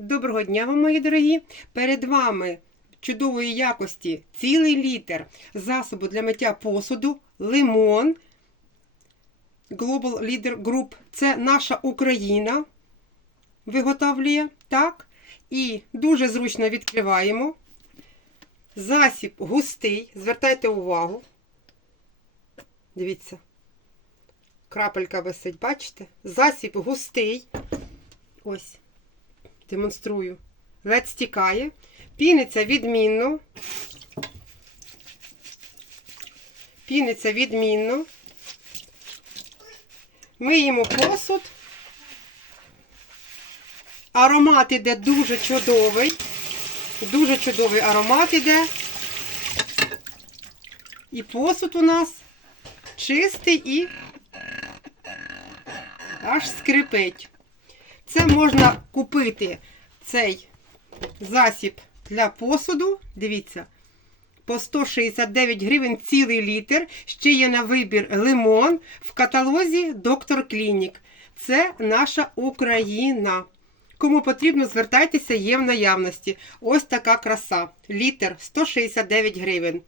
Доброго дня вам, мої дорогі! Перед вами чудової якості цілий літр засобу для миття посуду, лимон. Global Leader Group. Це наша Україна виготовлює, так? І дуже зручно відкриваємо. Засіб густий. Звертайте увагу. Дивіться. Крапелька висить, бачите? Засіб густий. Ось демонструю. Ледь стікає. Піниться відмінно. Піниться відмінно. Миємо посуд. Аромат іде дуже чудовий. Дуже чудовий аромат іде. І посуд у нас чистий і аж скрипить. Це можна купити цей засіб для посуду. Дивіться, по 169 гривень цілий літр. Ще є на вибір лимон в каталозі Доктор Клінік. Це наша Україна. Кому потрібно, звертайтеся, є в наявності. Ось така краса. Літр 169 гривень.